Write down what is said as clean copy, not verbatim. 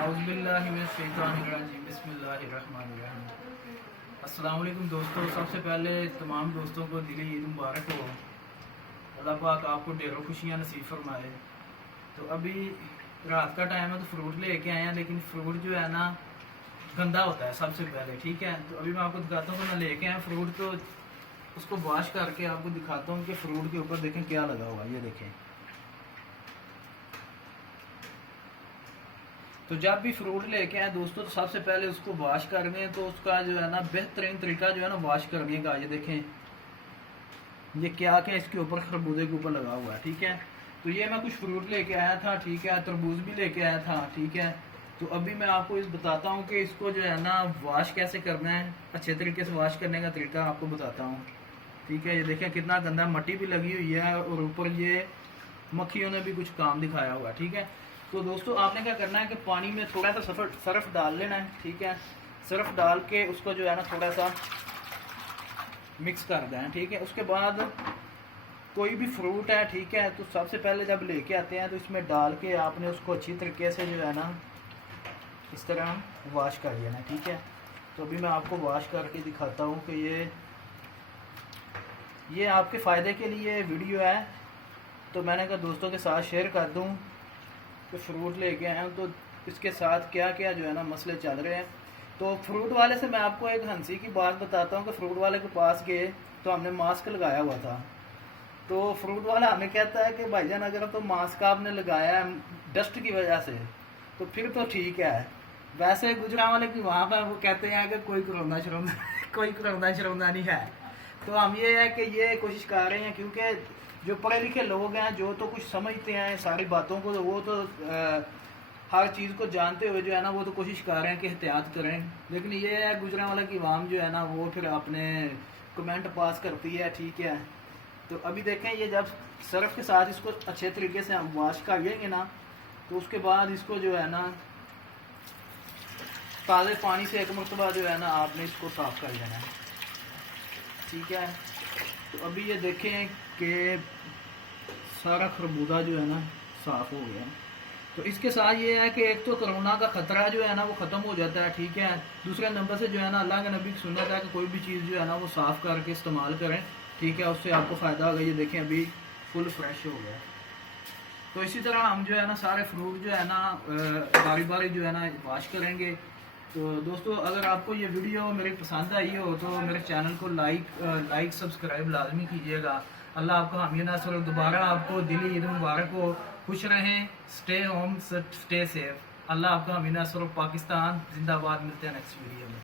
अस्सलाम वालेकुम दोस्तों। सबसे पहले तमाम दोस्तों को दिली ईद मुबारक हो। अल्लाह पाक आपको ढेरों खुशियाँ नसीब फरमाए। तो अभी रात का टाइम है तो फ्रूट लेके आए हैं, लेकिन फ्रूट जो है ना गंदा होता है सबसे पहले, ठीक है। तो अभी मैं आपको दिखाता हूँ कि मैं लेके आया फ्रूट, तो उसको वॉश करके आपको दिखाता हूँ कि फ्रूट के ऊपर देखें क्या लगा हुआ है। ये देखें। तो जब भी फ्रूट लेके आए दोस्तों, तो सबसे पहले उसको वॉश करने, तो उसका जो है ना बेहतरीन तरीका जो है ना वॉश करने का, ये देखें ये क्या क्या इसके ऊपर खरबूजे के ऊपर लगा हुआ है, ठीक है। तो ये मैं कुछ फ्रूट लेके आया था, ठीक है, तरबूज भी लेके आया था, ठीक है। तो अभी मैं आपको इस बताता हूँ कि इसको जो है ना वॉश कैसे करना है, अच्छे तरीके से वॉश करने का तरीका आपको बताता हूँ, ठीक है। ये देखें कितना गंदा, मट्टी भी लगी हुई है और ऊपर ये मक्खियों ने भी कुछ काम दिखाया हुआ, ठीक है। तो दोस्तों आपने क्या करना है कि पानी में थोड़ा सा सर्फ डाल लेना है, ठीक है। सर्फ डाल के उसको जो है ना थोड़ा सा मिक्स कर देना, ठीक है। उसके बाद कोई भी फ्रूट है, ठीक है, तो सबसे पहले जब लेके आते हैं तो इसमें डाल के आपने उसको अच्छी तरीके से जो है ना इस तरह वॉश कर लेना, ठीक है। तो अभी मैं आपको वॉश करके दिखाता हूँ कि ये आपके फ़ायदे के लिए वीडियो है, तो मैंने कहा दोस्तों के साथ शेयर कर दूँ कि फ्रूट लेके आए हैं तो इसके साथ क्या क्या जो है ना मसले चल रहे हैं। तो फ्रूट वाले से मैं आपको एक हंसी की बात बताता हूँ कि फ्रूट वाले के पास गए तो हमने मास्क लगाया हुआ था। तो फ्रूट वाला हमें कहता है कि भाईजान अगर तो मास्क आपने लगाया है डस्ट की वजह से तो फिर तो ठीक है, वैसे गुजरांवाले की वहाँ पर वो कहते हैं कि कोई कोरोना शरोना कोई कोरोना शरोना नहीं है। तो हम ये है कि ये कोशिश कर रहे हैं, क्योंकि जो पढ़े लिखे लोग हैं, जो तो कुछ समझते हैं सारी बातों को, तो वो तो हर चीज़ को जानते हुए जो है ना वो तो कोशिश कर रहे हैं कि एहतियात करें। लेकिन ये है गुजरांवाला की आवाम जो है ना वो फिर अपने कमेंट पास करती है, ठीक है। तो अभी देखें ये जब सर्फ के साथ इसको अच्छे तरीके से हम वॉश कर लेंगे ना, तो उसके बाद इसको जो है ना ताज़े पानी से एक मरतबा जो है ना आपने इसको साफ़ कर लेना है, ठीक है। तो अभी ये देखें कि सारा खरबूजा जो है ना साफ़ हो गया। तो इसके साथ ये है कि एक तो कोरोना का ख़तरा जो है ना वो ख़त्म हो जाता है, ठीक है। दूसरे नंबर से जो है ना अल्लाह के नबी की सुन्नत है कि कोई भी चीज़ जो है ना वो साफ़ करके इस्तेमाल करें, ठीक है, उससे आपको फ़ायदा होगा। ये देखें अभी फुल फ्रेश हो गया। तो इसी तरह हम जो है ना सारे फ्रूट जो है ना बारी बारी जो है ना वॉश करेंगे। तो दोस्तों अगर आपको ये वीडियो मेरी पसंद आई हो तो मेरे चैनल को लाइक सब्सक्राइब लाजमी कीजिएगा। अल्लाह आपको हामी नसर, दोबारा आपको दिली ईद मुबारक हो। खुश रहें, स्टे होम, स्टे सेफ। अल्लाह आपका हामी नसर। पाकिस्तान जिंदाबाद। मिलते हैं नेक्स्ट वीडियो में।